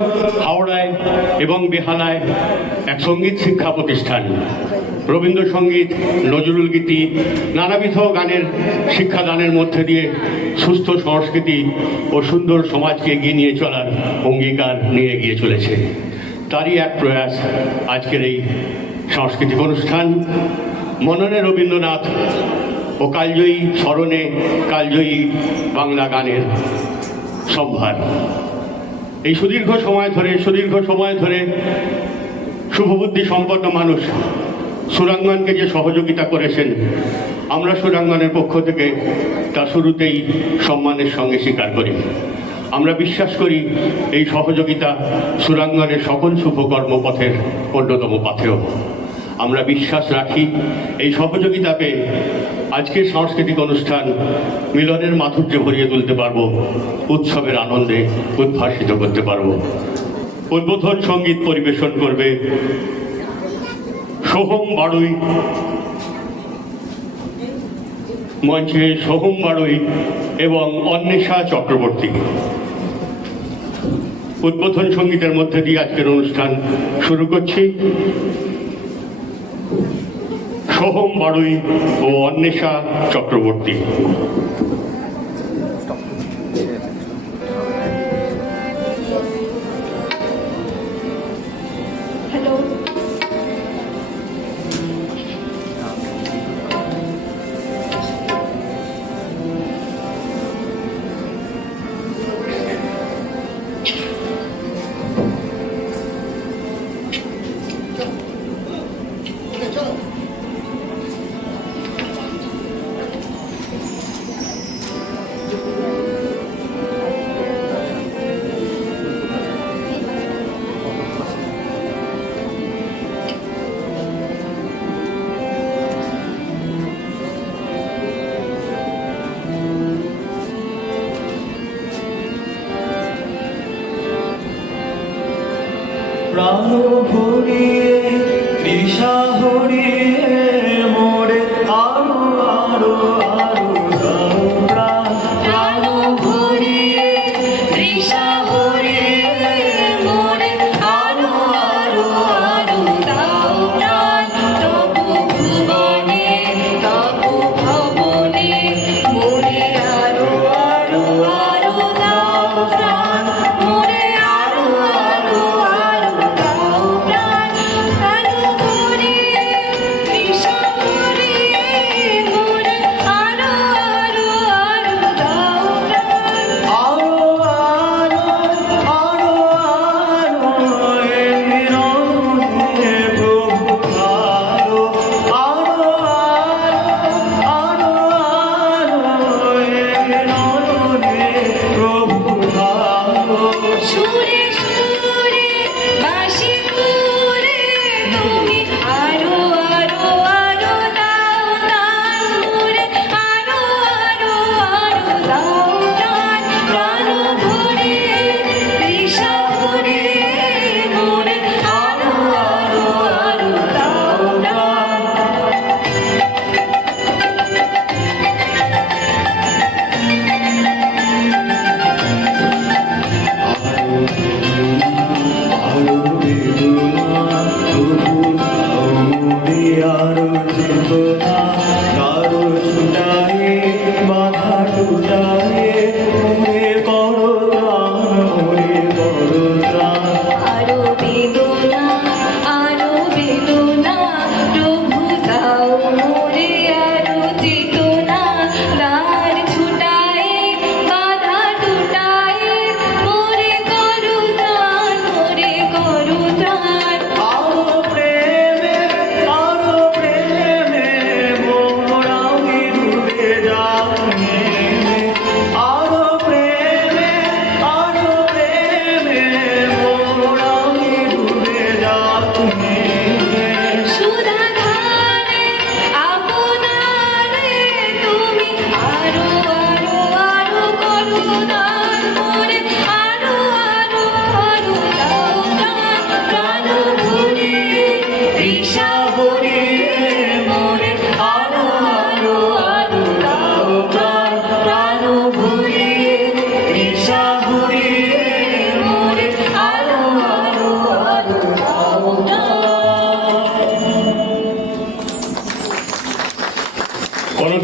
হাওড়ায় এবং বেহালায় এক সঙ্গীত শিক্ষা প্রতিষ্ঠান, রবীন্দ্রসঙ্গীত, নজরুল গীতি, নানাবিধ গানের শিক্ষাদানের মধ্যে দিয়ে সুস্থ সংস্কৃতি ও সুন্দর সমাজকে এগিয়ে নিয়ে চলার অঙ্গীকার নিয়ে এগিয়ে চলেছে। তারই এক প্রয়াস আজকের এই সাংস্কৃতিক অনুষ্ঠান। মননে রবীন্দ্রনাথ ও কালজয়ী স্মরণে কালজয়ী বাংলা গানের সম্ভার। এই সুদীর্ঘ সময় ধরে শুভবুদ্ধি সম্পন্ন মানুষ সুরাঙ্গনকে যে সহযোগিতা করেছেন, আমরা সুরাঙ্গনের পক্ষ থেকে তা শুরুতেই সম্মানের সঙ্গে স্বীকার করি। আমরা বিশ্বাস করি এই সহযোগিতা সুরাঙ্গনের সকল শুভ কর্মপথের অন্যতম পাথেয়। আমরা বিশ্বাস রাখি এই সহযোগিতা পেয়ে আজকের সাংস্কৃতিক অনুষ্ঠান মিলনের মাধুর্য ভরিয়ে তুলতে পারব, উৎসবের আনন্দে উদ্ভাসিত করতে পারব। উদ্বোধন সঙ্গীত পরিবেশন করবে সোহম বাড়ুই, মঞ্চে সোহম বাড়ুই এবং অন্বেষা চক্রবর্তী। উদ্বোধন সঙ্গীতের মধ্যে দিয়ে আজকের অনুষ্ঠান শুরু করছি। সোহম বাড়ুই ও অন্বেষা চক্রবর্তী। প্রাণ ভরিয়ে তৃষা হরিয়ে মোরে আরো আরো আরো দাও প্রাণ। প্রাণ ভরিয়ে তৃষা হরিয়ে মোরে আরো আরো আরো দাও প্রাণ। তবু ভুবনে তবু ভবনে মোরে আরো আরো আরো দাও প্রাণ। মোরে আরো আরো আরো দাও প্রাণ। প্রাণ ভরিয়ে তৃষা হরিয়ে মোরে আরো আরো আরো দাও প্রাণ। আরো আরো আরো আরো এই রঙে প্রভু আরো আরো আরো আরো এই রঙে প্রভু আরো। সুরে সুরে বাঁশি সুরে তুমি আরো আরো আরো দাও প্রাণ। মোরে আরো আরো আরো দাও প্রাণ। প্রাণ ভরিয়ে তৃষা হরিয়ে মোরে আরো আরো আরো দাও প্রাণ।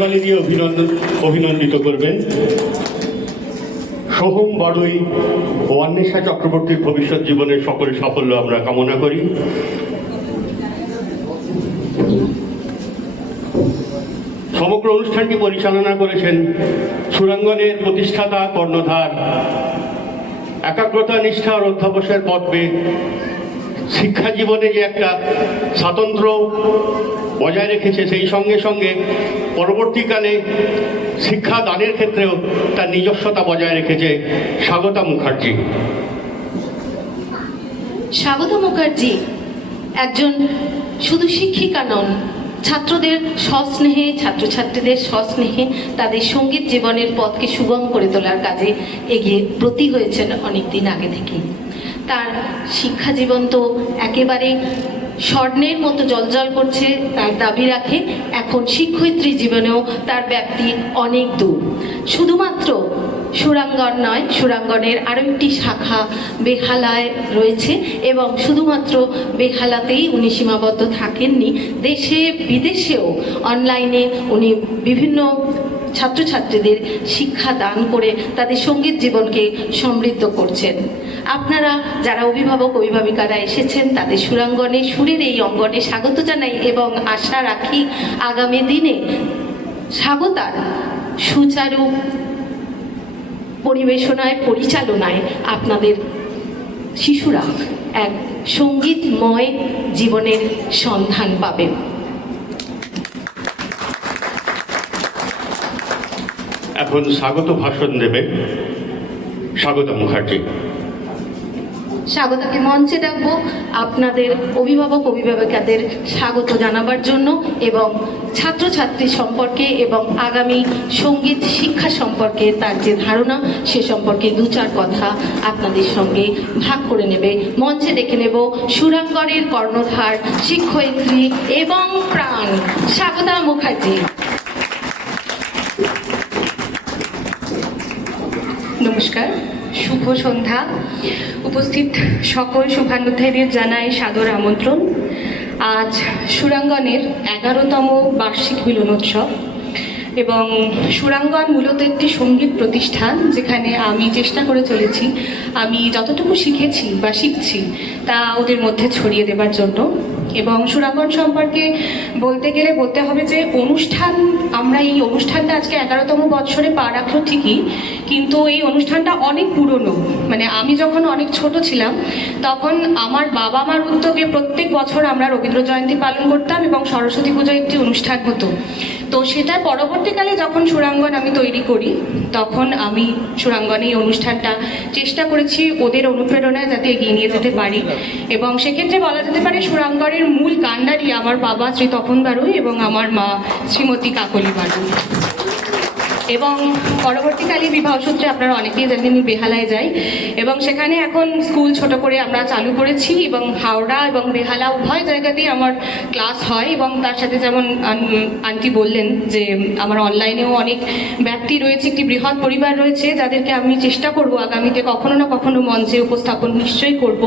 করতালি দিয়ে অভিনন্দিত করবেন। সোহম বাড়ুই ও অন্বেষা চক্রবর্তীর ভবিষ্যৎ জীবনের সকল সাফল্য আমরা কামনা করি। সমগ্র অনুষ্ঠানটি পরিচালনা করেছেন সুরাঙ্গনের প্রতিষ্ঠাতা কর্ণধার, একাগ্রতা নিষ্ঠার অধ্যাবসায়ের পথে শিক্ষা জীবনে যে একটা স্বাতন্ত্র্য বজায় রেখেছে, সেই সঙ্গে সঙ্গে পরবর্তীকালে শিক্ষা দানের ক্ষেত্রেও তার নিজস্বতা বজায় রেখেছে স্বাগতা মুখার্জি। স্বাগতা মুখার্জি একজন শুধু শিক্ষিকা নন, ছাত্রদের সস্নেহে, ছাত্রছাত্রীদের সস্নেহে তাদের সঙ্গীত জীবনের পথকে সুগম করে তোলার কাজে এগিয়ে ব্রতী হয়েছেন অনেক দিন আগে থেকে। তার শিক্ষা জীবন তো একেবারে স্বর্ণের মতো জলজল করছে, তার দাবি রাখে এখন শিক্ষয়িত্রী জীবনেও তার ব্যাপ্তি অনেক দূর। শুধুমাত্র সুরাঙ্গন নয়, সুরাঙ্গনের আরও একটি শাখা বেহালায় রয়েছে এবং শুধুমাত্র বেহালাতেই উনি সীমাবদ্ধ থাকেননি, দেশে বিদেশেও অনলাইনে উনি বিভিন্ন ছাত্রছাত্রীদের শিক্ষা দান করে তাদের সঙ্গীত জীবনকে সমৃদ্ধ করছেন। আপনারা যারা অভিভাবক অভিভাবিকারা এসেছেন তাদের সুরাঙ্গনে, সুরের এই অঙ্গনে স্বাগত জানাই এবং আশা রাখি আগামী দিনে স্বাগতার সুচারু পরিবেশনায়, পরিচালনায় আপনাদের শিশুরা এক সঙ্গীতময় জীবনের সন্ধান পাবে। এখন স্বাগত ভাষণ দেবেন স্বাগতা মুখার্জি। স্বাগতাকে মঞ্চে ডাকবো আপনাদের অভিভাবক অভিভাবিকাদের স্বাগত জানাবার জন্য এবং ছাত্রছাত্রী সম্পর্কে এবং আগামী সঙ্গীত শিক্ষা সম্পর্কে তার যে ধারণা সে সম্পর্কে দু চার কথা আপনাদের সঙ্গে ভাগ করে নেবে। মঞ্চে ডেকে নেব সুরাঙ্গনের কর্ণধার, শিক্ষয়িত্রী এবং প্রাণ স্বাগতা মুখার্জি। নমস্কার, শুভ সন্ধ্যা। উপস্থিত সকল শুভানুধ্যায়ীদের জানাই সাদর আমন্ত্রণ। আজ সুরাঙ্গনের 11তম বার্ষিক মিলনোৎসব এবং সুরাঙ্গন মূলত একটি সঙ্গীত প্রতিষ্ঠান, যেখানে আমি চেষ্টা করে চলেছি আমি যতটুকু শিখেছি বা শিখছি তা ওদের মধ্যে ছড়িয়ে দেবার জন্য। এবং সুরাঙ্গন সম্পর্কে বলতে গেলে বলতে হবে যে আমরা এই অনুষ্ঠানটা আজকে 11তম বৎসরে পা রাখলো ঠিকই, কিন্তু এই অনুষ্ঠানটা অনেক পুরনো। মানে আমি যখন অনেক ছোট ছিলাম তখন আমার বাবা মার উদ্যোগে প্রত্যেক বছর আমরা রবীন্দ্র জয়ন্তী পালন করতাম এবং সরস্বতী পুজোয় একটি অনুষ্ঠান হতো। তো সেটা পরবর্তীকালে যখন সুরাঙ্গন আমি তৈরি করি তখন আমি সুরাঙ্গনে এই অনুষ্ঠানটা চেষ্টা করেছি ওদের অনুপ্রেরণায় যাতে এগিয়ে নিয়ে যেতে পারি। এবং সেক্ষেত্রে বলা যেতে পারে সুরাঙ্গনের মূল কাণ্ডারি আমার বাবা শ্রী তপন বাড়ুই এবং আমার মা শ্রীমতী কাকলি বাড়ুই। এবং পরবর্তীকালে বিবাহ সূত্রে আপনারা অনেকেই জানেন আমি বেহালায় যাই এবং সেখানে এখন স্কুল ছোট করে আমরা চালু করেছি এবং হাওড়া এবং বেহালা উভয় জায়গাতেই আমার ক্লাস হয়। এবং তার সাথে যেমন আন্টি বললেন যে আমার অনলাইনেও অনেক ব্যক্তি রয়েছে, একটি বৃহৎ পরিবার রয়েছে যাদেরকে আমি চেষ্টা করব আগামীতে কখনো না কখনো মঞ্চে উপস্থাপন নিশ্চয়ই করব,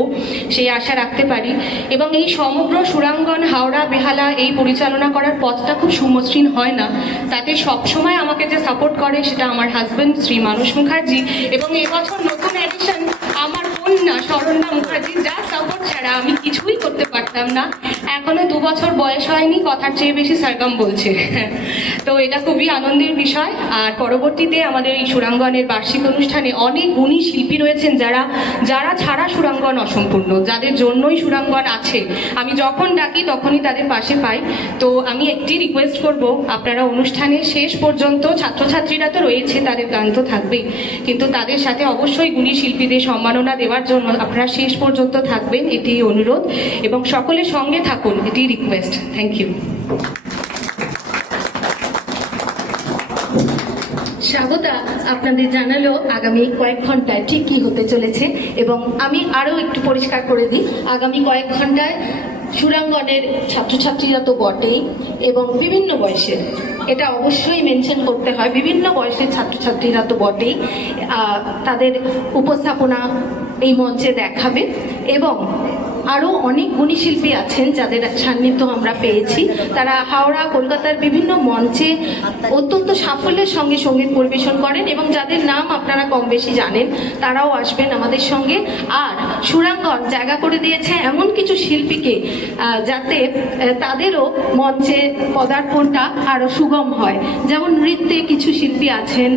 সেই আশা রাখতে পারি। এবং এই সমগ্র সুরাঙ্গন হাওড়া বেহালা এই পরিচালনা করার পথটা খুব সুমসৃণ হয় না, তাতে সবসময় আমাকে যে সাপোর্ট করে সেটা আমার হাজব্যান্ড শ্রী মানস মুখার্জি এবং এবছর নতুন এডিশন আমার কন্যা শরণ্যা মুখার্জি, যার সাপোর্ট ছাড়া আমি কিছুই করতে পারতাম না। এখনো 2 বছর বয়স হয়নি, কথার চেয়ে বেশি সারগাম বলছে। তো এটা খুবই আনন্দের বিষয়। আর পরবর্তীতে আমাদের এই সুরাঙ্গনের বার্ষিক অনুষ্ঠানে অনেক গুণী শিল্পী রয়েছেন যারা ছাড়া সুরাঙ্গন অসম্পূর্ণ, যাদের জন্যই সুরাঙ্গন আছে। আমি যখন ডাকি তখনই তাদের পাশে পাই। তো আমি একটি রিকোয়েস্ট করব, আপনারা অনুষ্ঠানের শেষ পর্যন্ত ছাত্রছাত্রীরা তো রয়েছে, তাদের গান তো থাকবেই, কিন্তু তাদের সাথে অবশ্যই গুণী শিল্পীদের সম্মাননা দেওয়ার জন্য আপনারা শেষ পর্যন্ত থাকবেন, এটি অনুরোধ। এবং সকলের সঙ্গে থাকুন, এটি রিকোয়েস্ট। Thank you. স্বাগতা আপনাদের জানালো আগামী কয়েক ঘন্টায় ঠিক কী হতে চলেছে এবং আমি আরও একটু পরিষ্কার করে দিই, আগামী কয়েক ঘন্টায় সুরাঙ্গনের ছাত্রছাত্রীরা তো বটেই এবং বিভিন্ন বয়সের, এটা অবশ্যই মেনশন করতে হয়, বিভিন্ন বয়সের ছাত্রছাত্রীরা তো বটেই তাদের উপস্থাপনা এই মঞ্চে দেখাবে এবং আরও অনেক গুণী শিল্পী আছেন যাদের সান্নিধ্য আমরা পেয়েছি। তারা হাওড়া কলকাতার বিভিন্ন মঞ্চে অত্যন্ত সাফল্যের সঙ্গে সঙ্গীত পরিবেশন করেন এবং যাদের নাম আপনারা কম বেশি জানেন তারাও আসবেন আমাদের সঙ্গে। আর সুরাঙ্গন জায়গা করে দিয়েছে এমন কিছু শিল্পীকে যাতে তাদেরও মঞ্চে পদার্পণটা আরও সুগম হয়। যেমন নৃত্যে কিছু শিল্পী আছেন,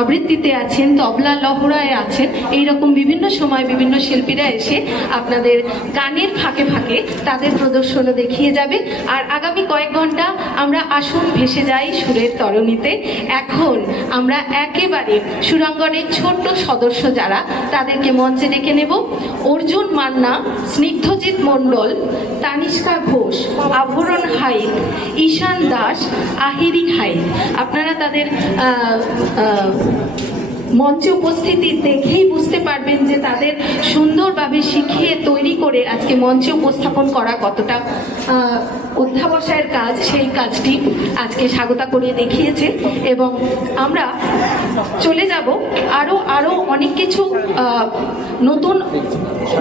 আবৃত্তিতে আছেন, তবলা লহরায় আছেন, এইরকম বিভিন্ন সময় বিভিন্ন শিল্পীরা এসে আপনাদের গানের ফাঁকে ফাঁকে তাদের প্রদর্শনও দেখিয়ে যাবে। আর আগামী কয়েক ঘন্টা আমরা আসুন ভেসে যাই সুরের তরণীতে। এখন আমরা একেবারে সুরাঙ্গনের ছোট্ট সদস্য যারা তাদেরকে মঞ্চে ডেকে নেব। অর্জুন মান্না, স্নিগ্ধজিৎ মণ্ডল, তানিষ্কা ঘোষ, আভরণ হাইত, ঈশান দাস, আহিরি হাইত। আপনারা তাদের মঞ্চে উপস্থিতি দেখেই বুঝতে পারবেন যে তাদের সুন্দরভাবে শিখিয়ে তৈরি করে আজকে মঞ্চে উপস্থাপন করা কতটা অধ্যাবসায়ের কাজ, সেই কাজটি আজকে স্বাগতা করিয়ে দেখিয়েছে। এবং আমরা চলে যাব আরও অনেক কিছু নতুন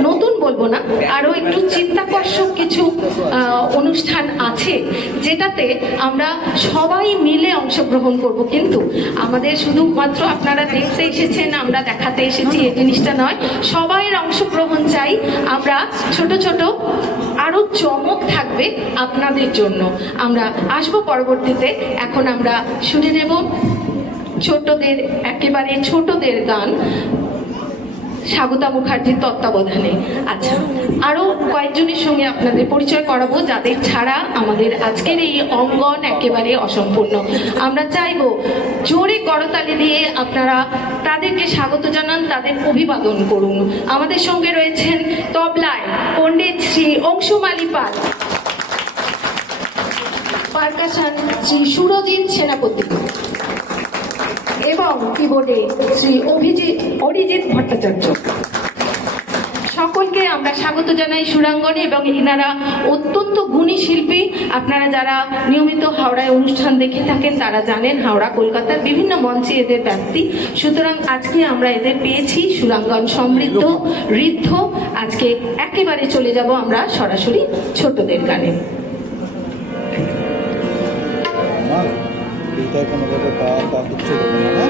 নতুন বলবো না, আরও একটু চিত্তাকর্ষক কিছু অনুষ্ঠান আছে যেটাতে আমরা সবাই মিলে অংশগ্রহণ করব। কিন্তু আমাদের শুধুমাত্র আপনারা দেখতে এসেছেন, আমরা দেখাতে এসেছি এই জিনিসটা নয়, সবাইয়ের অংশগ্রহণ চাই। আমরা ছোট ছোট আরও চমক থাকবে আপনাদের জন্য। আমরা আসবো পরবর্তীতে। এখন আমরা শুনে নেব ছোটদের, একেবারে ছোটদের গান স্বাগতা মুখার্জির তত্ত্বাবধানে। আচ্ছা, আরও কয়েকজনের সঙ্গে আপনাদের পরিচয় করাবো যাদের ছাড়া আমাদের আজকের এই অঙ্গন একেবারে অসম্পূর্ণ। আমরা চাইবো জোরে করতালি দিয়ে আপনারা তাদেরকে স্বাগত জানান, তাদের অভিবাদন করুন। আমাদের সঙ্গে রয়েছেন তবলায় পণ্ডিত শ্রী অংশুমালী পাল, পারকাশন শ্রী সুরজিৎ সেনাপতি এবং কিবোর্ডে শ্রী অরিজিৎ ভট্টাচার্য। সকলকে আমরা স্বাগত জানাই সুরাঙ্গনে। এবং এনারা অত্যন্ত গুণী শিল্পী। আপনারা যারা নিয়মিত হাওড়ায় অনুষ্ঠান দেখে থাকেন তারা জানেন হাওড়া কলকাতার বিভিন্ন মঞ্চে এদের ব্যাপ্তি। সুতরাং আজকে আমরা এদের পেয়েছি সুরাঙ্গন সমৃদ্ধ ঋদ্ধ। আজকে একেবারে চলে যাব আমরা সরাসরি ছোটদের গানে। এইটাই কোনো ভাবে পাওয়া হচ্ছে না, আদা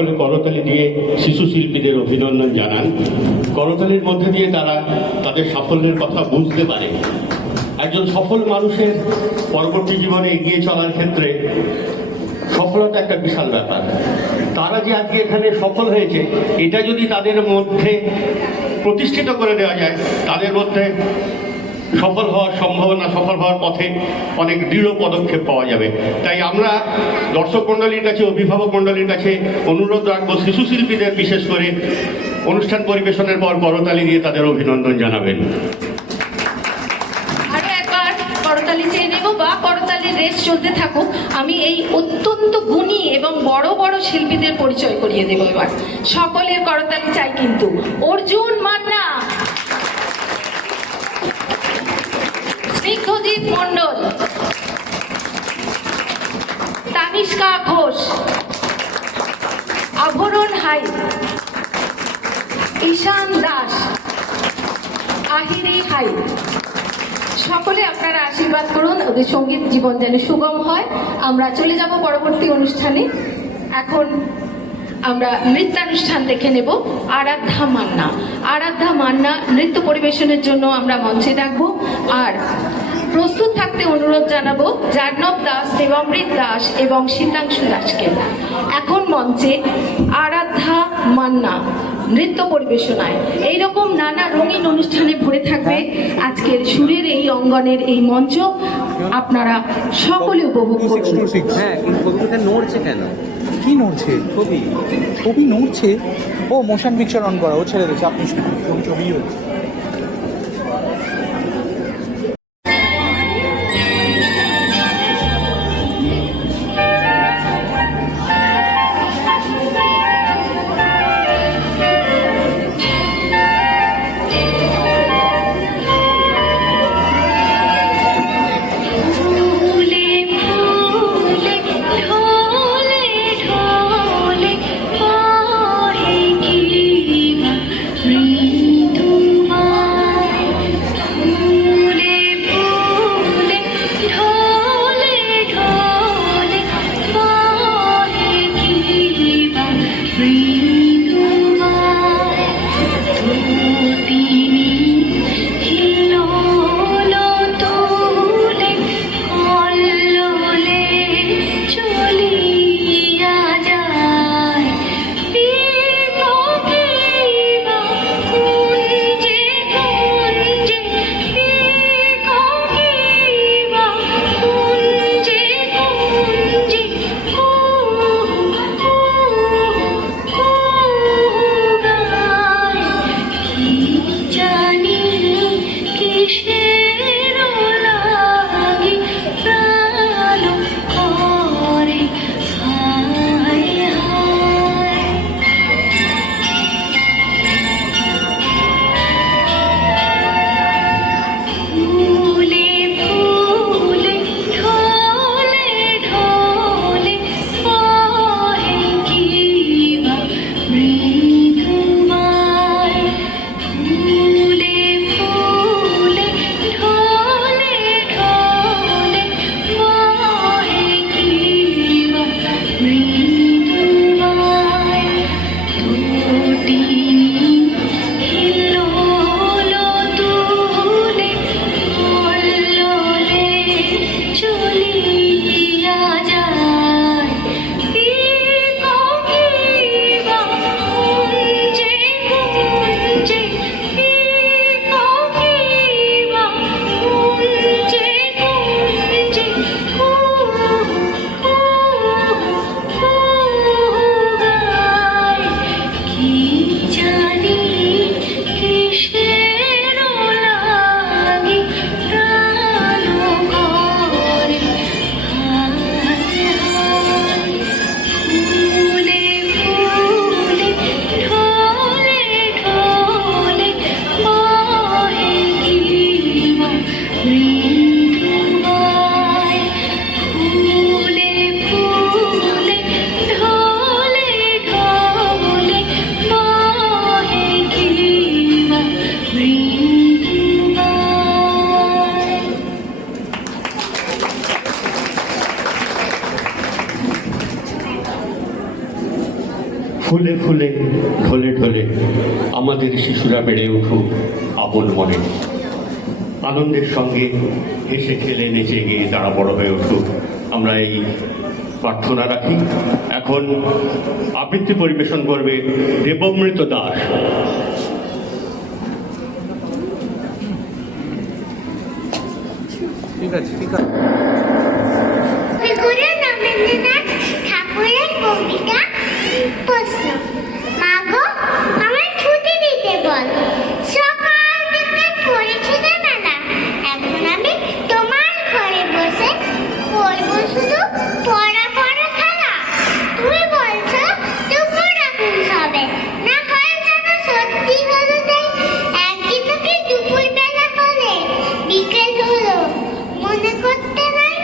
সকলে করতালি দিয়ে শিশু শিল্পীদের অভিনন্দন জানান। করতালির মধ্যে দিয়ে তারা তাদের সাফল্যের কথা বুঝতে পারে। একজন সফল মানুষের পরবর্তী জীবনে এগিয়ে চলার ক্ষেত্রে সফলতা একটা বিশাল ব্যাপার। তারা যে আজকে এখানে সফল হয়েছে, এটা যদি তাদের মধ্যে প্রতিষ্ঠিত করে দেওয়া যায়, তাদের মধ্যে সফল হওয়ার সম্ভাবনা, সফল হওয়ার পথে অনেক দৃঢ় পদক্ষেপ পাওয়া যাবে। তাই আমরা দর্শক মণ্ডলীর কাছে, অভিভাবক মণ্ডলীর কাছে অনুরোধ রাখবো, শিশু শিল্পীদের বিশেষ করে অনুষ্ঠান পরিবেশনের পর করতালি দিয়ে তাদের অভিনন্দন জানাবেন। আরো একবার করতালি চেয়ে নেব বা করতালির রেস চলতে থাকুক। আমি এই অত্যন্ত গুণী এবং বড় বড় শিল্পীদের পরিচয় করিয়ে দেব এবার। সকলের করতালি চাই কিন্তু। অর্জুন মান্না, স্নিগ্ধজিৎ মণ্ডল, তানিষ্কা ঘোষ, আভরণ হাই, ঈশান দাস, আহিরি হাই। সকলে আপনারা আশীর্বাদ করুন, ওদের সঙ্গীত জীবন যেন সুগম হয়। আমরা চলে যাব পরবর্তী অনুষ্ঠানে। এখন আমরা নৃত্যানুষ্ঠান দেখে নেব। আরাধ্যা মান্না, আরাধ্যা মান্না নৃত্য পরিবেশনের জন্য আমরা মঞ্চে ডাকবো। আর প্রস্তুত থাকতে অনুরোধ জানাবো জাহ্নব দাস, দেবামৃত দাস এবং শীতাংশু দাসকে। এখন মঞ্চে আরাধ্যা মান্না নৃত্য পরিবেশনায়। এইরকম নানা রঙিন অনুষ্ঠানে ভরে থাকবে আজকের সুরের এই অঙ্গনের এই মঞ্চ। আপনারা সকলে উপভোগ করুন। হ্যাঁ, কিন্তু ছবিটা নড়ছে কেন? কি নড়ছে? ছবি নড়ছে? ও মোশন পিকচার অন করা, ও ছেড়ে দিয়েছে। আপনি ছবি হচ্ছে। ফুলে ফুলে ঢলে ঢলে পাহে কি মৃদু ফুলে ফুলে ঢলে ঢলে আমাদের শিশুরা বেড়ে উঠুক আপন মনে, আনন্দের সঙ্গে হেসে খেলে নেচে গিয়ে তারা বড় হয়ে উঠুক, আমরা এই প্রার্থনা রাখি। এখন আবৃত্তি পরিবেশন করবে দেবমৃত দাস। ঠিক আছে, ঠিক আছে। কবিগুরু রবীন্দ্রনাথ ঠাকুরের কবিতা প্রশ্ন। মাগো আমায় ছুটি দিতে বল, সকাল থেকে পড়েছে যে মেলা, এখন আমি তোমার ঘরে বসে পড়বো শুধু পড়া পড়া খেলা। তুমি বলছো দুপুর এখন সবে, না হয় যেন সত্যি হলো তাই, একদিন কি দুপুর বেলা হলে বিকেল হলো মনে করতে নাই।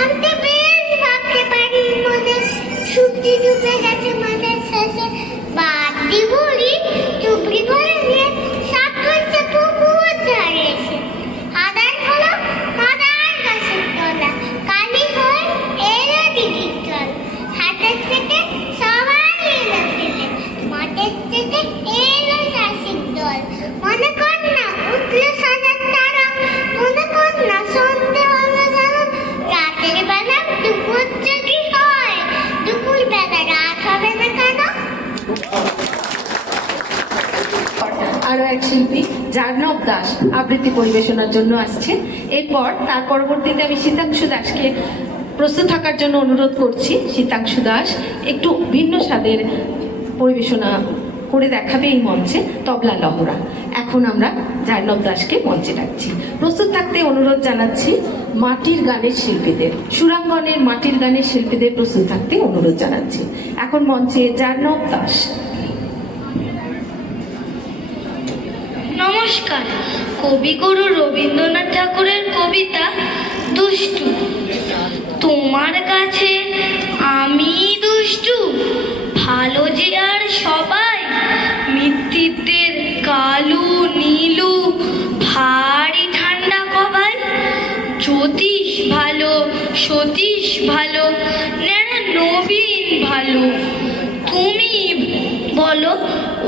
আমি তো বেশ ভাবতে পারি মনে, সূর্যি ডুবে গেছে মাঝের শেষে, বাতি বুড়ি চুবড়ি ভরে নিয়ে সাপ করছে পুকুর ধারে এসে। আদার হলো মাদার গাছের তলা, কালি হয়ে এলো দিঘির জল, হাতের থেকে সবাই এলো ফেলে, মাঠের থেকে এলো চাষির দল। মনে কর না উঠলো সাজার তারা, মনে কর না সন্ধে হলো যেন, রাতের বেলা দুপুর যদি হয়, দুপুর বেলা রাত হবে না কেন? আরও এক শিল্পী জার্নব দাস আবৃত্তি পরিবেশনার জন্য আসছে। এরপর তার পরবর্তীতে আমি শীতাংশু দাসকে প্রস্তুত থাকার জন্য অনুরোধ করছি। শীতাংশু দাস একটু ভিন্ন স্বাদের পরিবেশনা করে দেখাবে এই মঞ্চে, তবলা লহরা। এখন আমরা জার্নব দাসকে মঞ্চে ডাকছি। প্রস্তুত থাকতে অনুরোধ জানাচ্ছি মাটির গানের শিল্পীদের, সুরাঙ্গনের মাটির গানের শিল্পীদের প্রস্তুত থাকতে অনুরোধ জানাচ্ছি। এখন মঞ্চে জার্নব দাস। নমস্কার। কবিগুরু রবীন্দ্রনাথ ঠাকুরের কবিতা দুষ্টু। তোমার কাছে আমি দুষ্টু, ভালো যে আর সবাই, মিত্তিরদের কালু নীলু, ভারী ঠান্ডা কবাই। জ্যোতিষ ভালো, সতীশ ভালো, নেড়া নবীন ভালো, তুমি বলো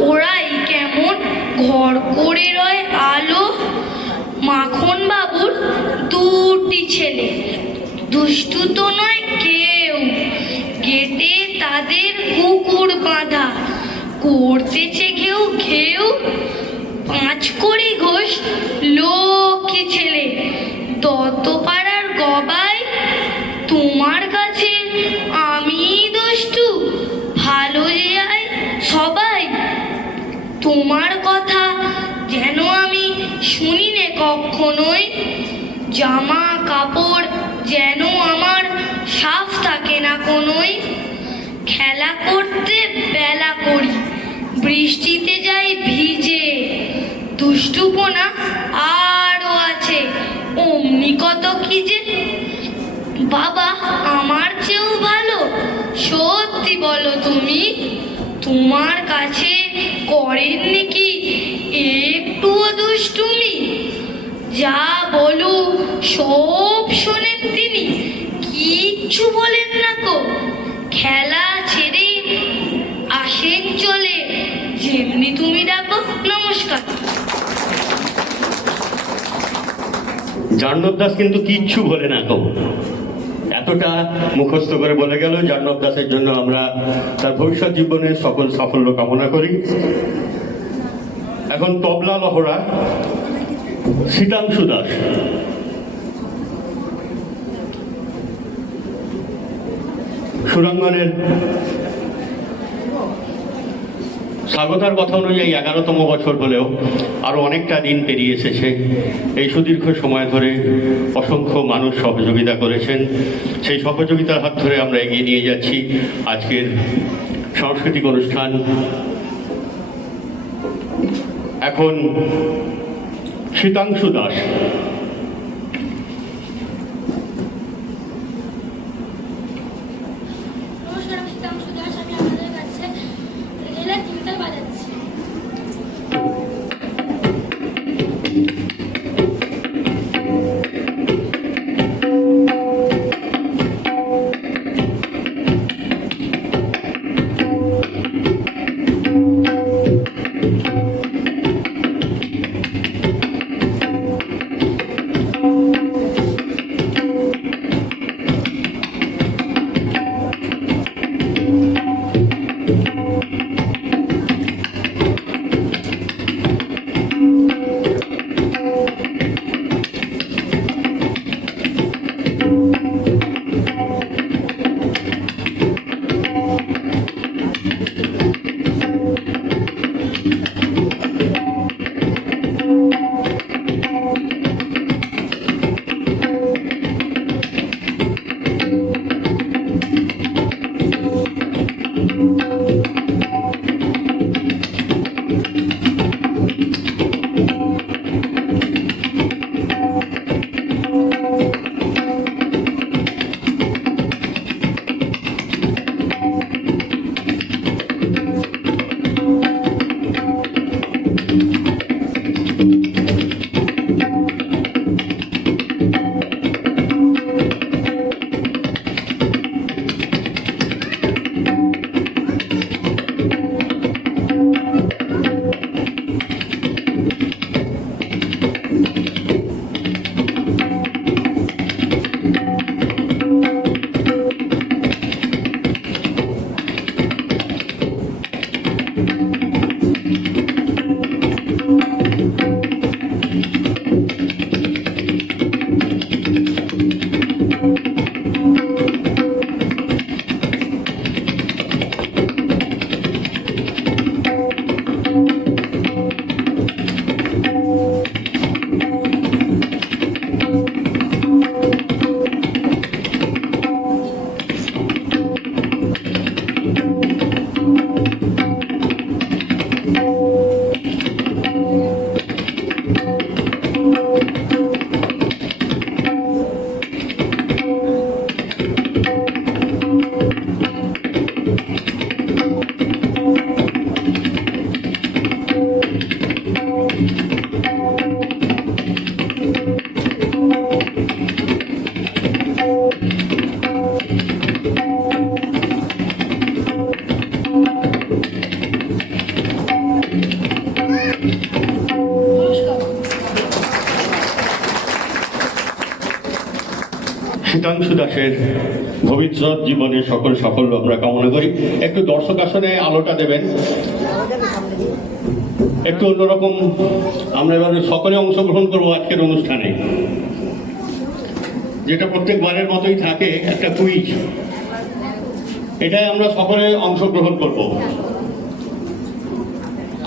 ওরাই কেমন ঘর করে রয় আলো। মাখন বাবুর দুটি ছেলে, দুষ্টু তো নয় কেউ, গেটে তাদের কুকুর বাঁধা, করতেছে ঘেউ ঘেউ। 5 কোড়ি ঘোষ লক্ষ্মী ছেলে, দত্তপাড়ার গবাই। তোমার কাছে আমি দুষ্টু, ভালো যে আয় সবাই। তোমার কথা যেন আমি শুনি নে কখনোই, জামা কাপড় যেন আমার সাফ থাকে না কোনোই। খেলা করতে বেলা করি, বৃষ্টিতে যাই ভিজে, দুষ্টুপনা আরও আছে অমনি কত কি যে। বাবা আমার চেয়েও ভালো, সত্যি বলো তুমি, তোমার কাছে করেননি কি একটুও দুষ্টুমি? যা বলু সব শোনেন তিনি, কিচ্ছু বলেন না কো। খেলা ছেড়ে আসেন চলে, যেমনি তুমি ডাকো। নমস্কার। জার্নব দাস কিন্তু কিচ্ছু বলে না গো, এতটা মুখস্থ করে বলে গেল। জার্নব দাসের জন্য আমরা তার ভবিষ্যৎ জীবনের সকল সাফল্য কামনা করি। এখন তবলা লহরা শীতাংশু দাস। সুরাঙ্গনের স্বাগতার কথা অনুযায়ী 11তম বছর হলেও আরো অনেকটা দিন পেরিয়ে এসেছে। এই সুদীর্ঘ সময় ধরে অসংখ্য মানুষ সহযোগিতা করেছেন, সেই সহযোগিতার হাত ধরে আমরা এগিয়ে নিয়ে যাচ্ছি আজকের সাংস্কৃতিক অনুষ্ঠান। এখন শীতাংশু দাস। নমস্কার, আমি শীতাংশু দাস। আমি আপনাদের কাছে রেলের চিন্তা বাজাচ্ছি। শীতাংশু দাসের ভবিষ্যৎ জীবনে সকল সাফল্য আমরা কামনা করি। একটু দর্শক আসনে আলোটা দেবেন, একটু অন্যরকম। আমরা এবারে সকলে অংশগ্রহণ করবো আজকের অনুষ্ঠানে, যেটা প্রত্যেকবারের মতোই থাকে, একটা কুইজ। এটাই আমরা সকলে অংশগ্রহণ করব।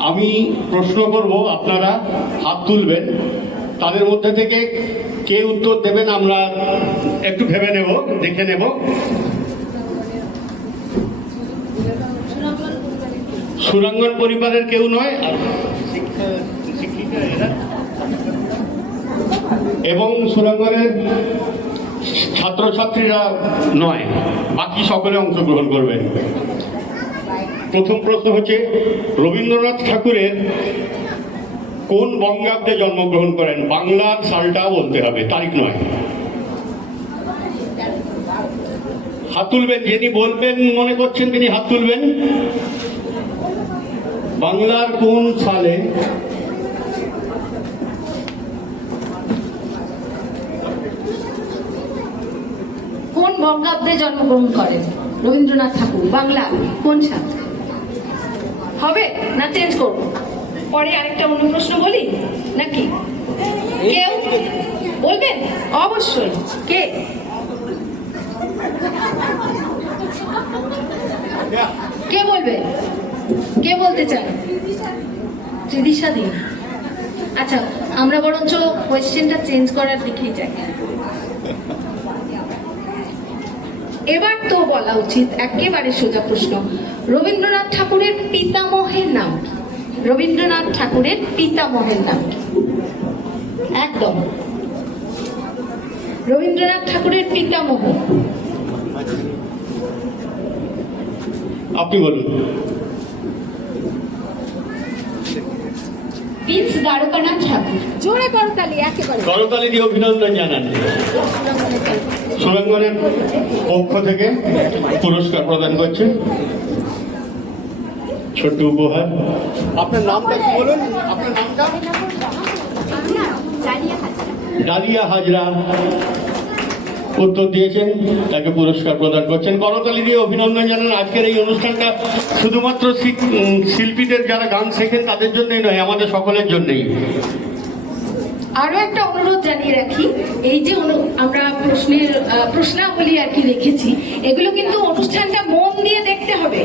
আমি প্রশ্ন করব, আপনারা হাত তুলবেন, তাদের মধ্যে থেকে কে উত্তর দেবেন আমরা একটু ভেবে নেব, দেখে নেব। সুরাঙ্গন পরিবারের কেউ নয়, এবং সুরাঙ্গনের ছাত্রছাত্রীরা নয়, বাকি সকলে অংশগ্রহণ করবেন। প্রথম প্রশ্ন হচ্ছে, রবীন্দ্রনাথ ঠাকুরের কোন বঙ্গাব্দে জন্মগ্রহণ করেন? বাংলার সালটা বলতে হবে, তারিখ নয়। হাত তুলবেন, যিনি বলবেন মনে করছেন তিনি হাত তুলবেন। বাংলার কোন সালে? কোন বঙ্গাব্দে জন্মগ্রহণ করেন রবীন্দ্রনাথ ঠাকুর? বাংলা কোন সাল? হবে না চেঞ্জ করব? পরে আরেকটা অন্য প্রশ্ন বলি নাকি? কেউ বলবেন? অবশ্যই। কে? কে বলবে? কে বলতে চান? ত্রিদিশা দিন। আচ্ছা, আমরা বরঞ্চ কোয়েশ্চেনটা চেঞ্জ করার দিকেই যাই। এবার তো বলা উচিত একেবারে সোজা প্রশ্ন, রবীন্দ্রনাথ ঠাকুরের পিতামহের নাম কি? রবীন্দ্রনাথ ঠাকুরের পিতামহের নাম কি? একদম, রবীন্দ্রনাথ ঠাকুরের পিতামহ। আপনি বলুন। প্রিন্স দ্বারকানাথ ঠাকুর। জোরে করতালি, একেবারে করতালি দিয়ে অভিনন্দন জানান। সুরাঙ্গনের পক্ষ থেকে পুরস্কার প্রদান করছে ছোট্ট উপহার। আপনার নামটা কি বলুন? আপনার নামটা? ডালিয়া হাজরা উত্তর দিয়েছেন, তাকে পুরস্কার প্রদান করছেন। করতালি দিয়ে অভিনন্দন জানান। আজকের এই অনুষ্ঠানটা শুধুমাত্র শিল্পীদের যারা গান শেখেন তাদের জন্যই নয়, আমাদের সকলের জন্যই। আরো একটা অনুরোধ জানিয়ে রাখি, এই যে আমরা প্রশ্নাবলী আর কি রেখেছি, এগুলো কিন্তু অনুষ্ঠানটা মন দিয়ে দেখতে হবে,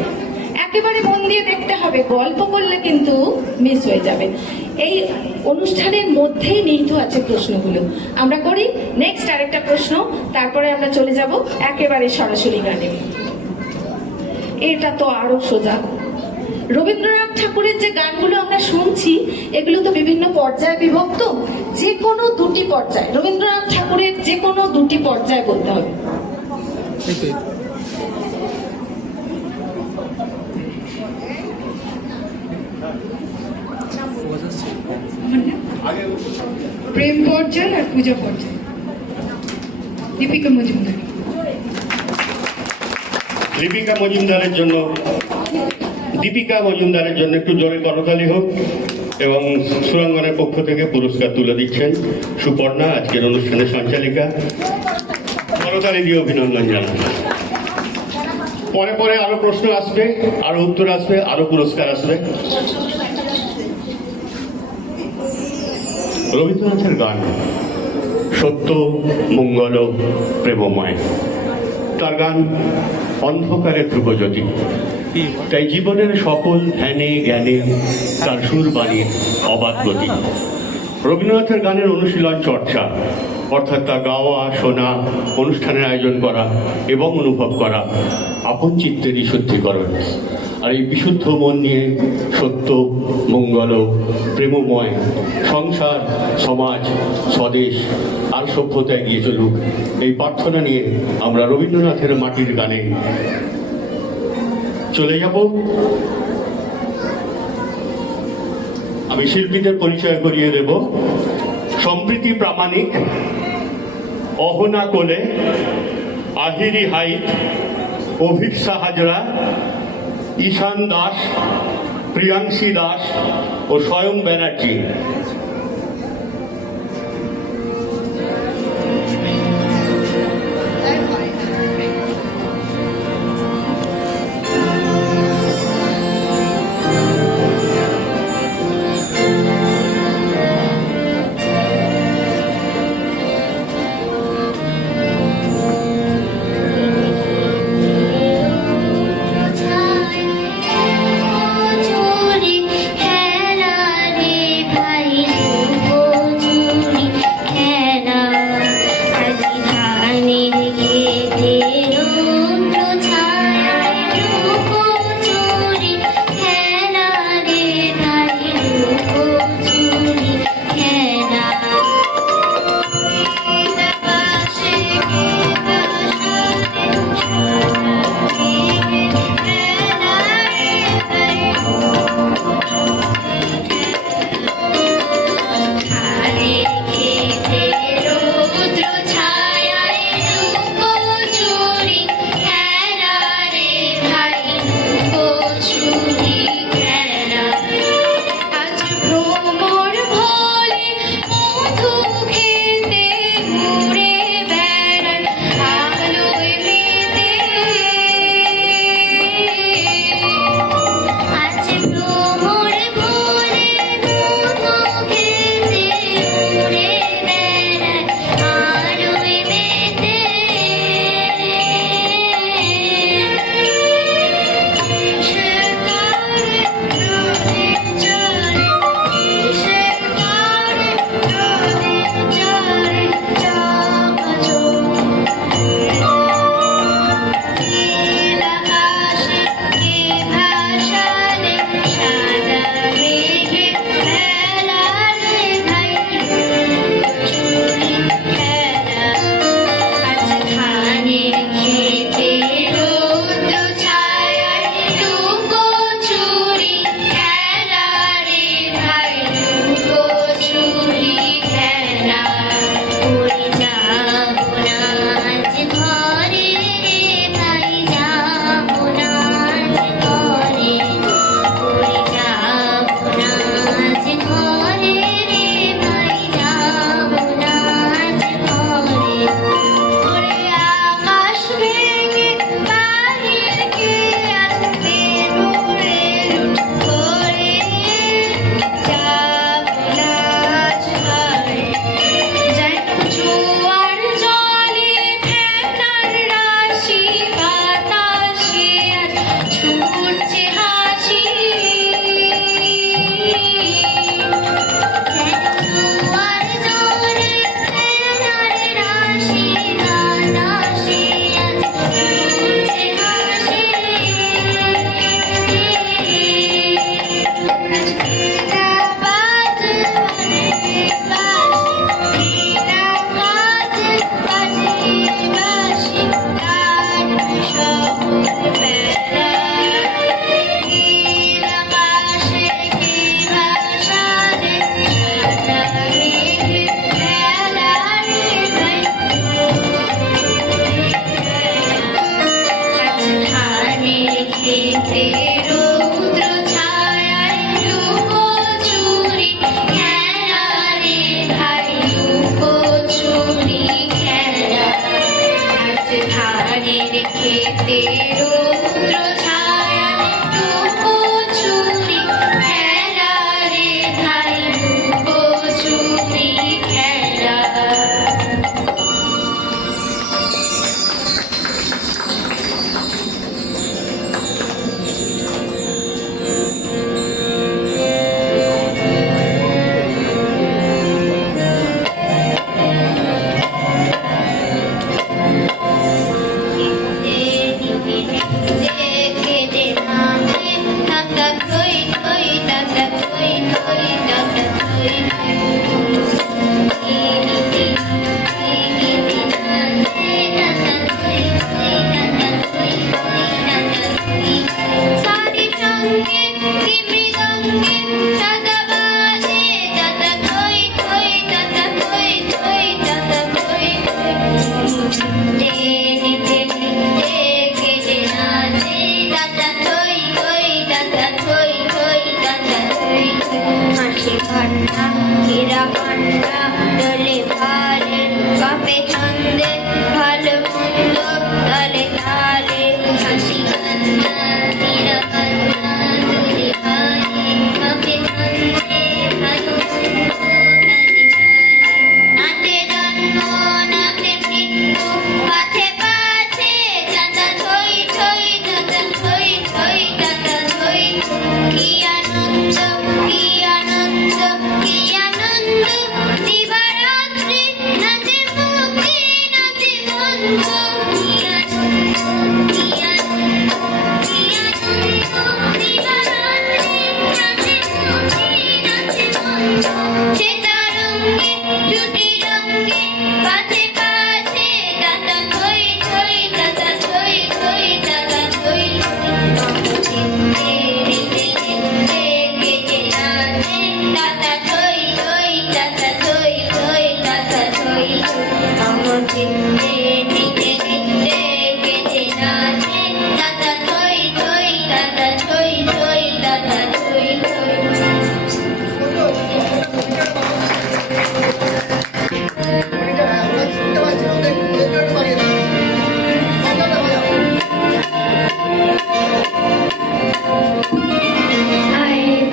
একেবারে মন দিয়ে দেখতে হবে। গল্প করলে কিন্তু মিস হয়ে যাবে। এই অনুষ্ঠানের মধ্যেই নিহিত আছে প্রশ্নগুলো। আমরা করি নেক্সট আরেকটা প্রশ্ন, তারপরে আমরা চলে যাব একেবারে সরাসরি গানে। এটা তো আরো সোজা। রবীন্দ্রনাথ ঠাকুরের যে গানগুলো আমরা শুনছি, এগুলো তো বিভিন্ন পর্যায়ে বিভক্ত। যে কোনো দুটি পর্যায়, রবীন্দ্রনাথ ঠাকুরের যে কোনো দুটি পর্যায়ে বলতে হবে। প্রেম পর্যায় আর পূজা পর্যায়। দীপিকা মজুমদার। দীপিকা মজুমদারের জন্য একটু জোরে করতালি হোক। এবং সুরাঙ্গনের পক্ষ থেকে পুরস্কার তুলে দিচ্ছেন সুপর্ণা, আজকের অনুষ্ঠানের সঞ্চালিকা। করতালি দিয়ে অভিনন্দন জানান। পরে পরে আরো প্রশ্ন আসবে, আরো উত্তর আসবে, আরো পুরস্কার আসবে। রবীন্দ্রনাথের গান সত্য, মঙ্গল, প্রেমময়। তার গান অন্ধকারে ধ্রুবজ্যোতি। তাই জীবনের সকল ধ্যানে জ্ঞানে তার সুর বাণীর অবাধ গতি। রবীন্দ্রনাথের গানের অনুশীলন চর্চা, অর্থাৎ তা গাওয়া, শোনা, অনুষ্ঠানের আয়োজন করা এবং অনুভব করা আপন চিত্তেরই শুদ্ধিকরণ। আর এই বিশুদ্ধ মন নিয়ে সত্য, মঙ্গল, প্রেমময় সংসার, সমাজ, স্বদেশ আর সভ্যতা এগিয়ে চলুক, এই প্রার্থনা নিয়ে আমরা রবীন্দ্রনাথের মাটির গানে চলে যাব। আমি শিল্পীদের পরিচয় করিয়ে দেব। সম্প্রীতি প্রামাণিক, অহনা কোলে, আহিরি হাইত, অভিপ্সা হাজরা, ঈশান দাস, প্রিয়াংশী দাস ও স্বয়ং ব্যানার্জি। ছায়ায় লুকোচুরি খেলা রে ভাই লুকোচুরি খেলা। আজ ভ্রমর ভোলে মধু খেতে ঘুরে বেড়ায় আলোয় মেতে। আজ ভ্রমর ভোলে মধু খেতে ঘুরে বেড়ায় আলোয় মেতে। কিসের তারে নদীর জলে, কিসের তারে নদীর জলে চকাচক। নীল আকাশে কে ভাসালে সাদা মেঘে ভেলা রে ভাই লুকোচুরি খেলা। আজ ধানের খেতে রৌদ্র ছায়ায় লুকোচুরি খেলা রে ভাই লুকোচুরি খেলা। উড়ে যাবো না আজ ঘরে রে ভাই যাবো না আজ ঘরে। উড়ে যাবো না আজ ঘরে রে ভাই যাবো না আজ ঘরে। ওরে আকাশ ভেঙে বাহির কে আসবে উড়ে লুট করে যাবো না আজ ঘরে। যেন জোয়ার জলে ফেনার রাশি বাতাসে আজ ছুটছে হাসি। যেন জোয়ার জলে ফেনার রাশি বাতাসে আজ ছুটছে হাসি। আজ বীণা বাজে বাঁশি, বীণা বাজে বাঁশি, গান সকল বেলা। নীল আকাশে কে ভাসালে সাদা মেঘে ভেলা রে ভাই লুকোচুরি খেলা। আজ ধানের খেতে রৌদ্র ছায়ায় লুকোচুরি খেলা রে ভাই লুকোচুরি খেলা। আজ ধানের খেতে রোদ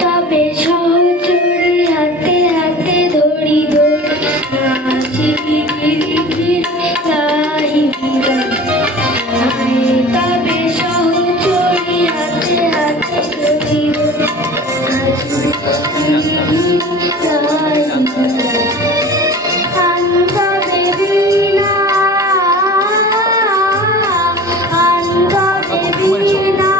তবে সহচরি হাতে হাতে ধরি ধরি নাচি গিরি গিরি গাহি বিগান তবে সহচরি হাতে হাতে ধরি ধরি নাচি গিরি গিরি গাহি বিগান আনন্দে বিনা আনন্দে বিনা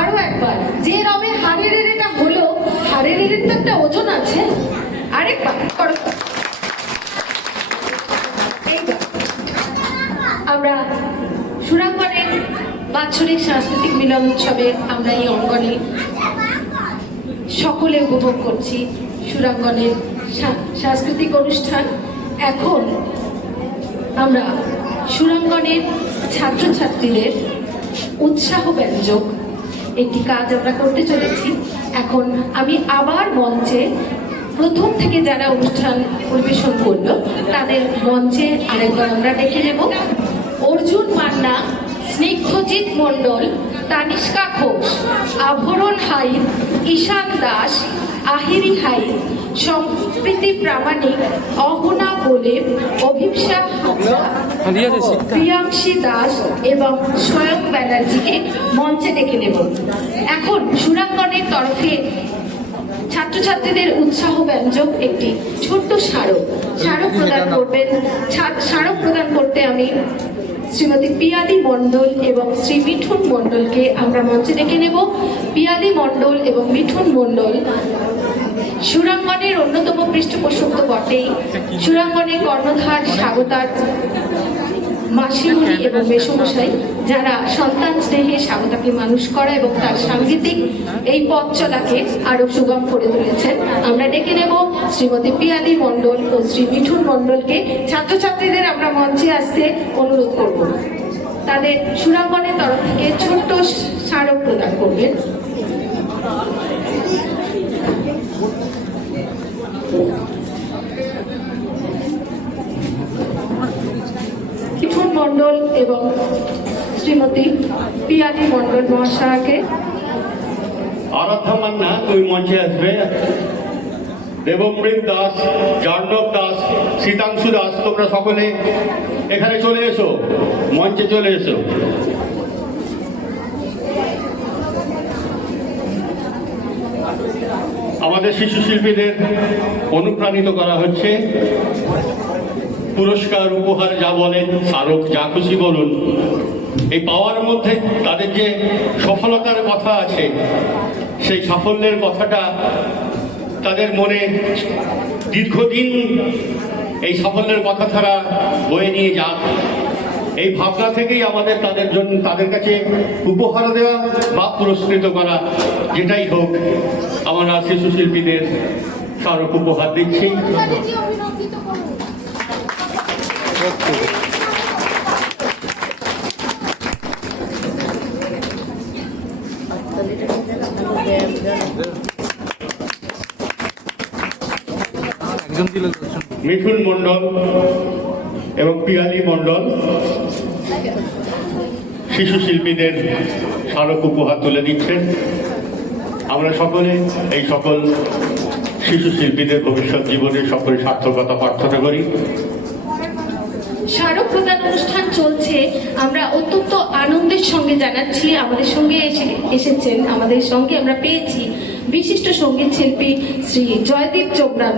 আরো একবার, যে রমের হাড়ের এটা হলো, হাড়ের তো একটা ওজন আছে। আরেকবার করো। এইবার আমরা সুরাঙ্গনের বাৎসরিক সাংস্কৃতিক মিলন উৎসবে আমরা এই অঙ্গনে সকলে উপভোগ করছি সুরাঙ্গনের সাংস্কৃতিক অনুষ্ঠান। এখন আমরা সুরাঙ্গনের ছাত্রছাত্রীদের উৎসাহ ব্যঞ্জক একটি কাজ আমরা করতে চলেছি। এখন আমি আবার মঞ্চে প্রথম থেকে যারা অনুষ্ঠান পরিবেশন করলো তাদের মঞ্চে আরেকবার আমরা ডেকে নেব। অর্জুন মান্না, স্নিগ্ধজিৎ মণ্ডল, তানিষ্কা ঘোষ, আভরণ হাই, ঈশান দাস, আহিরি হাই, সম্প্রীতি প্রামাণিক, অহনা বলে, অভিপ্সা হাজরা, প্রিয়াংশী দাস এবং স্বয়ং ব্যানার্জিকে মঞ্চে ডেকে নেব। এখন সুরাঙ্গনের তরফে ছাত্রছাত্রীদের উৎসাহ ব্যঞ্জক একটি ছোট্ট স্মারক প্রদান করবেন। স্মারক প্রদান করতে আমি শ্রীমতী পিয়ালি মণ্ডল এবং শ্রী মিঠুন মণ্ডলকে আমরা মঞ্চে ডেকে নেব। পিয়ালি মণ্ডল এবং মিঠুন মণ্ডল সুরাঙ্গনের অন্যতম পৃষ্ঠপোষক তো বটেই, সুরাঙ্গনের কর্ণধার স্বাগতার মাসিমণি এবং মেসমশাই, যারা সন্তান স্নেহে স্বাগতাকে মানুষ করা এবং তার সাংগীতিক এই পথ চলাকে আরো সুগম করে তুলেছেন। আমরা ডেকে নেব শ্রীমতী পিয়ালি মণ্ডল ও শ্রী মিঠুন মণ্ডলকে। ছাত্রছাত্রীদের আমরা মঞ্চে আসতে অনুরোধ করব। তাদের সুরাঙ্গনের তরফ থেকে ছোট্ট স্মারক প্রদান করবেন। মিঠুন মণ্ডল এবং শ্রীমতী পিয়ালি মণ্ডল মহাশয়কে। আরাধ্যা মান্না ওই মঞ্চে আসবে। দেবমৃত দাস, জার্নব দাস, শীতাংশু দাস, তোমরা সকলে এখানে চলে এসো, মঞ্চে চলে এসো। আমাদের শিশু শিল্পীদের অনুপ্রাণিত করা হচ্ছে। পুরস্কার উপহার যা বলেন, স্মারক যা খুশি বলুন, এই পাওয়ার মধ্যে তাদের যে সফলতার কথা আছে, সেই সাফল্যের কথাটা তাদের মনে দীর্ঘদিন এই সাফল্যের কথা তারা বয়ে নিয়ে যাক, এই ভাবনা থেকেই আমাদের তাদের কাছে উপহার দেওয়া বা পুরস্কৃত করা, যেটাই হোক আমরা শিশু শিল্পীদের স্মারক উপহার দিচ্ছি। অভিনন্দিত করুন। একজন দিলে দশজন। মিঠুন মণ্ডল এবং পিয়ালি মণ্ডল শিশু শিল্পীদের স্মারক উপহার তুলে দিচ্ছেন। আমরা সকলে এই সকল শিশু শিল্পীদের ভবিষ্যৎ জীবনে সকল সার্থকতা প্রার্থনা করি। স্মারক প্রদান অনুষ্ঠান চলছে। আমরা অত্যন্ত আনন্দের সঙ্গে জানাচ্ছি আমাদের সঙ্গে এসেছেন, আমাদের সঙ্গে আমরা পেয়েছি বিশিষ্ট সঙ্গীত শিল্পী শ্রী জয়দীপ চোপড়ার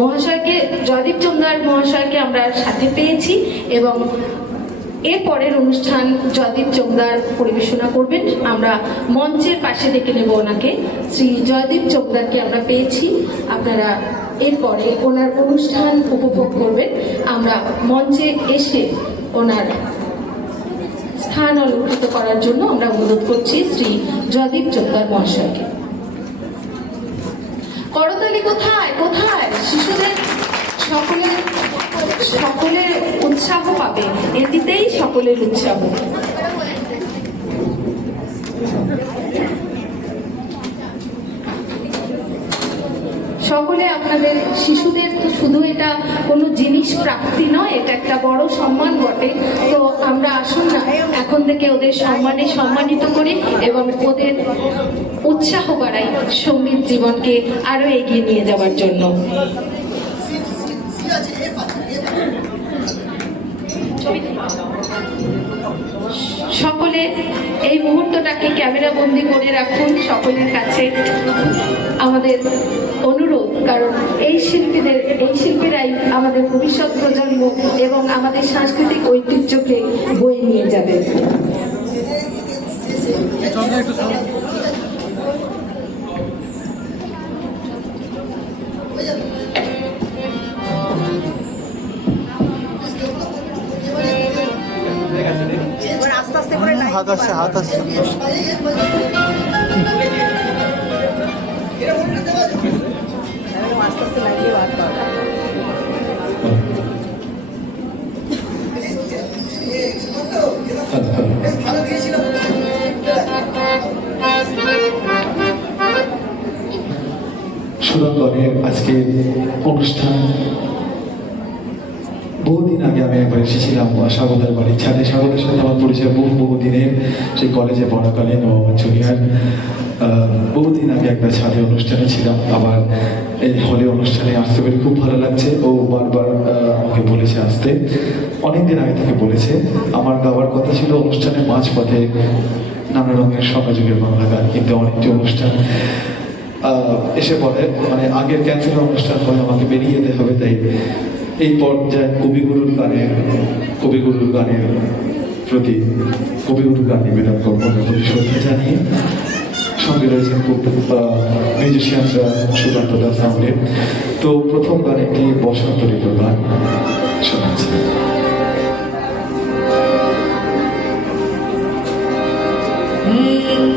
মহাশয়কে জয়দীপ চোপড়ার মহাশয়কে আমরা সাথে পেয়েছি এবং এর পরের অনুষ্ঠান জয়দীপ চোপড়ার পরিবেশনা করবেন। আমরা মঞ্চের পাশে ডেকে নেব ওনাকে। শ্রী জয়দীপ চোপড়াকে আমরা পেয়েছি, আপনারা এরপরে ওনার অনুষ্ঠান উপভোগ করবেন। আমরা মঞ্চে এসে ওনার স্থান অলঙ্কৃত করার জন্য আমরা অনুরোধ করছি শ্রী জয়দীপ চোপড়ার মহাশয়কে। করতালি কোথায় কোথায়? শিশুদের সকলের উৎসাহ পাবে, এটিতেই সকলের উৎসাহ। সকলে আপনাদের শিশুদের তো শুধু এটা কোনো জিনিস প্রাপ্তি নয়, এটা একটা বড় সম্মান বটে। তো আমরা আসুন না এখন থেকে ওদের সম্মানিত করি এবং ওদের উৎসাহ বাড়াই সঙ্গীত জীবনকে আরো এগিয়ে নিয়ে যাওয়ার জন্য। সকলে এই মুহূর্তটাকে ক্যামেরা বন্দি করে রাখুন। সকলের কাছে আমাদের অনুরোধ, কারণ এই শিল্পীরাই আমাদের ভবিষ্যৎ প্রজন্ম এবং আমাদের সাংস্কৃতিক ঐতিহ্যকে বয়ে নিয়ে যাবে। হাত আসছে হাত আসছে। সুরঙ্গনের আজকে অনুষ্ঠান বহুদিন আগে আমি একবার এসেছিলাম স্বাগতার বাড়ি ছাদে। স্বাগতের সাথে আমার পরিচয় বহুদিনের, সেই কলেজে পড়াকালীন ও জুনিয়র। বহুদিন আগে একবার ছাদে অনুষ্ঠানে ছিলাম, আবার এই হলে অনুষ্ঠানে আসতে পেরে খুব ভালো লাগছে। ও বারবার আমাকে বলেছে আসতে, অনেকদিন আগে থেকে বলেছে। আমার গাওয়ার কথা ছিল অনুষ্ঠানের মাঝপথে নানা রঙের সহযোগের বাংলা গান, কিন্তু অনেকটি অনুষ্ঠান এসে পড়ে, মানে আগের ক্যান্সেল অনুষ্ঠান পরে আমাকে বেরিয়ে যেতে হবে। তাই এই পর্যায়ে কবিগুরুর গানের প্রতি কবিগুরুর গান নিবেদন করবো প্রতি শ্রদ্ধা জানিয়ে। সঙ্গে রয়েছেন খুব মিউজিশিয়ানরা সুকান্ত দাস আমাদের। তো প্রথম গান একটি বসন্ত ঋতুর গান শোনাচ্ছে।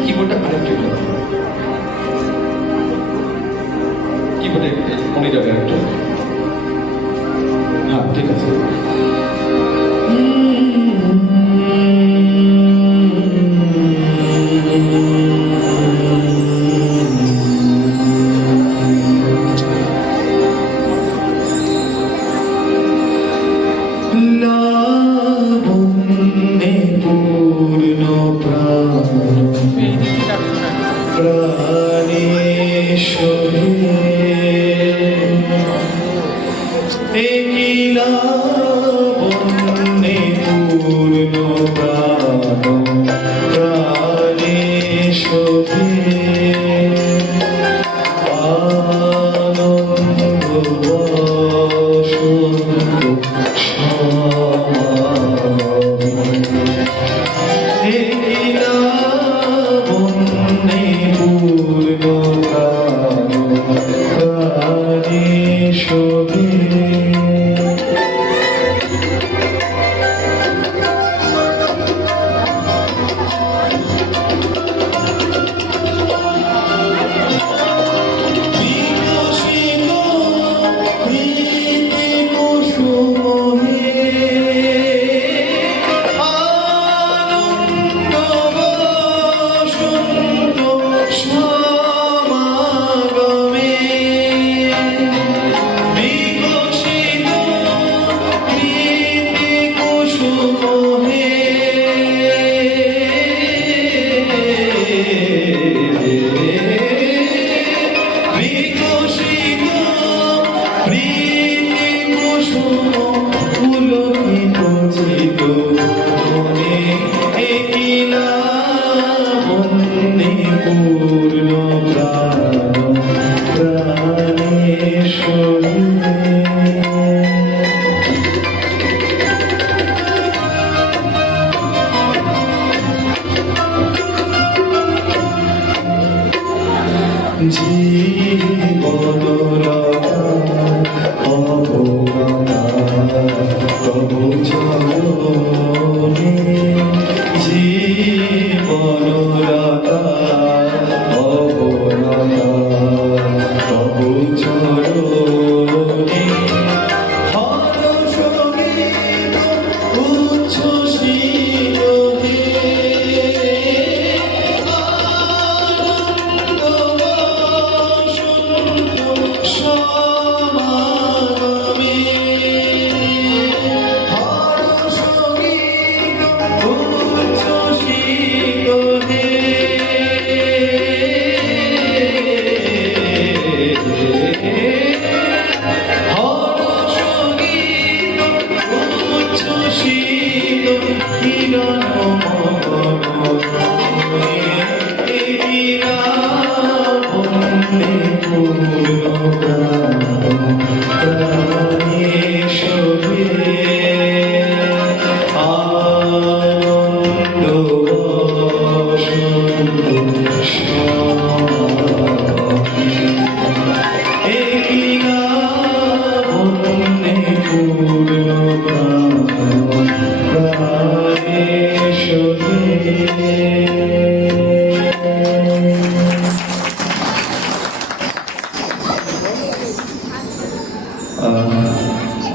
কিবোর্ডটা কানেক্ট কিবোর্ডে মনে যাবে একটু। হ্যাঁ ঠিক আছে। প্রাণেশ্বরে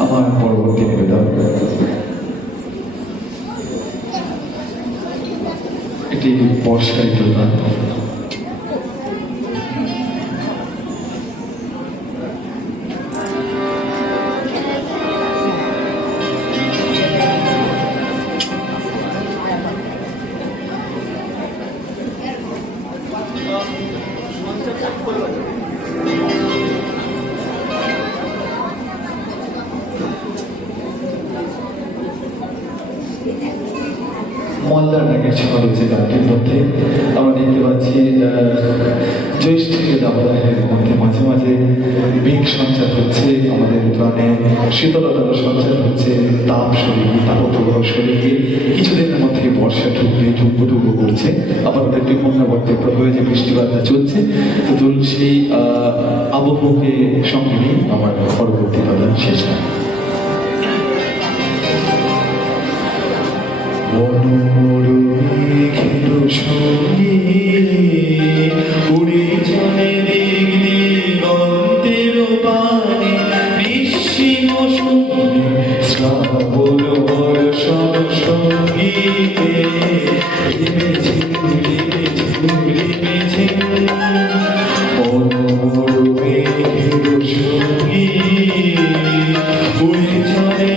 আমার পরবর্তী নিবেদন একটি বর্ষা ঋতুর গান। মল্লার ডাকের ছোঁয়া রয়েছে গানটির মধ্যে। আমরা দেখতে পাচ্ছি জ্যৈষ্ঠীয় দাবদাহের মধ্যে মাঝে মাঝে মেঘ সঞ্চার হচ্ছে, আমাদের প্রাণে শীতলতার সঞ্চার হচ্ছে, তাপ শরীর তাপপ্রবাহ শরীরে কিছুদিনের মধ্যে বর্ষা ঢুকবে, ঢুকবো ঢুকবো করছে, আবার ওদের একটি পুনরাবর্তে হয়ে যে বৃষ্টিপাতটা চলছে। তো ধরুন সেই আবহাওয়াকে সঙ্গে নিয়ে আমার পরবর্তী প্রদান শেষ হয়। মনোরমেঘের সঙ্গে উড়ে চলে দিগন্তের পানে, নিঃসীম শ্রাবণ বর্ষণ সঙ্গীতে মনোরমেঘের সঙ্গে উড়ে চলে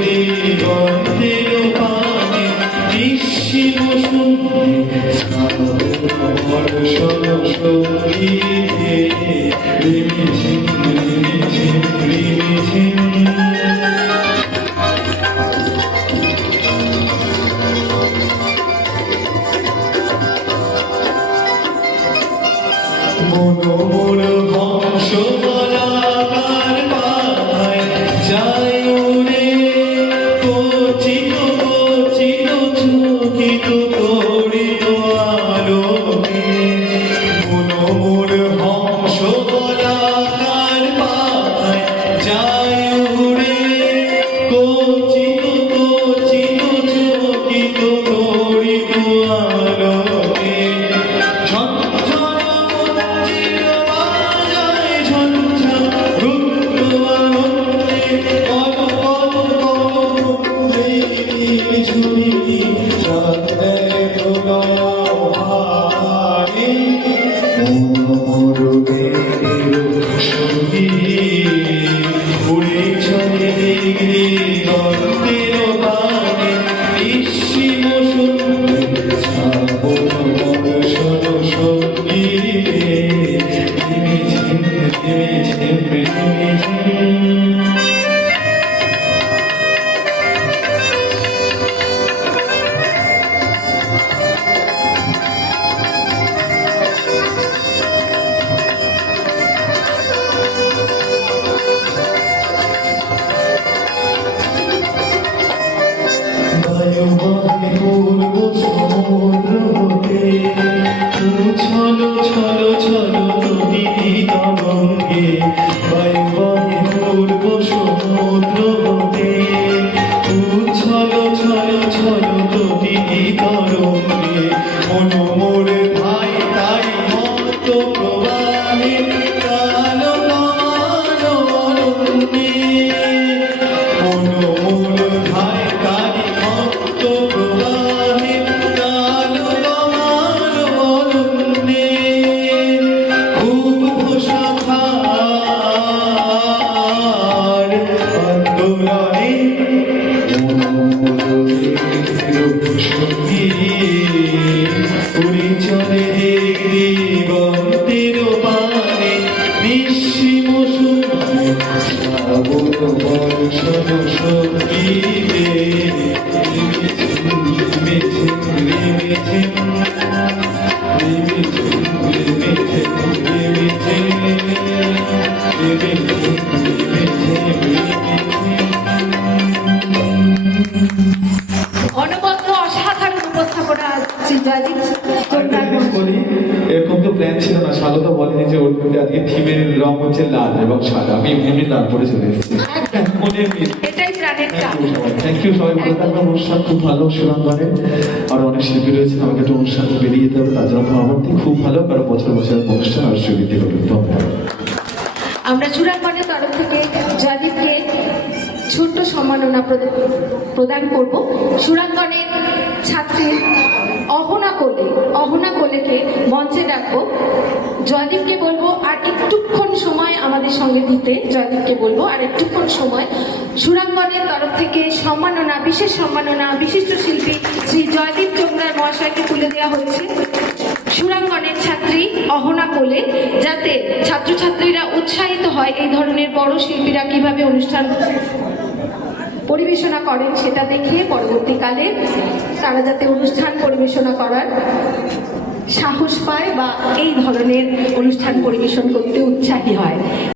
দিগন্তের পানে, নিঃসীম শ্রাবণ বর্ষণ সঙ্গীতে রিমিঝিম রিমিঝিম রিমিঝিম। মনোমোর হংস বলাকার পায় যায় উড়ে, কচিত কচিত চকিত তড়িত আলোকে। মনোমোর হংস বলাকার পায় যায় উড়ে, কচিত কচিত চকিত তড়িত আলোকে। ঝঞ্ঝন মঞ্জির বাজায় ঝঞ্ঝন রুদ্র আনন্দে, কল কল কল ঝুড়ি ঝুড়ি রাতের প্রলয়হারে। মনোরমেঘের সঙ্গে উড়ে চলে দিগন্তের পানে, নিঃসীম শ্রাবণ বর্ষণ সঙ্গীতে রিমিঝিম রিমিঝিম রিমিঝিম। বায়ুবাহী পূর্ব সমুদ্র হতে ছলো ছলো ছলো নদী তরঙ্গে, বায়ুবাহী পূর্ব সমুদ্র হতে ছলো ছলো ছলো নদী তরঙ্গে। মনোমোর ভাই তাই মত প্রবাহে কালো কালো অরণ্যে। মনোমোর ভাই তাই মত প্রবাহে কালো কালো অরণ্যে। খুব শাখার আন্দোলনে সঙ্গী উড়ে চলে দিগন্তের পানে, নিঃসীম শ্রাবণ বর্ষণ সঙ্গীতে রিমিঝিম রিমিঝিম রিমিঝিম রিমিঝিম রিমিঝিম রিমিঝিম অনবদ্য অসাধারণ উপস্থাপনা জয়দীপ আরেকটা জিনিস বলি, এরকম তো প্ল্যান ছিল না, স্বাগত বলেনি যে ওর আজকে থিমের রং হচ্ছে লাল এবং সাদা, আমি এমনি লাল পরে চলে এসেছি। মনের মিল। এটাই প্রাণের টান। থ্যাংক ইউ, সবাই ভালো থাকবেন। অনুষ্ঠান খুব ভালো, সুরঙ্গনের আরো অনেক শিল্পী রয়েছে, আমাকে একটা অনুষ্ঠান বেরিয়ে যেতে হবে, তার জন্য পরবর্তী খুব ভালো, কারো বছর বছর অনুষ্ঠান আর সুবিধে হবে। ধন্যবাদ। আমরা আমরা সুরাঙ্গনের তরফ থেকে জয়দীপকে ছোট্ট সম্মাননা প্রদান করব। সুরাঙ্গনের ছাত্রী অহনা কোলেকে মঞ্চে ডাকবো। জয়দীপকে বলবো আর একটুক্ষণ সময় আমাদের সঙ্গে দিতে। জয়দীপকে বলবো আর একটুক্ষণ সময়। সুরাঙ্গনের তরফ থেকে সম্মাননা, বিশেষ সম্মাননা বিশিষ্ট শিল্পী শ্রী জয়দীপ চোংরার মহাশয়কে তুলে দেওয়া হচ্ছে। সুরাঙ্গনের ছাত্রী অহনা কোলে, যাতে ছাত্রছাত্রীরা উৎসাহিত হয় এই ধরনের বড় শিল্পীরা কিভাবে অনুষ্ঠান পরিবেশনা করেন সেটা দেখে পরবর্তীকালে তারা যাতে অনুষ্ঠান পরিবেশনা করার সাহস পায় বা এই ধরনের অনুষ্ঠান পরিবেশন করতে উৎসাহী হয়।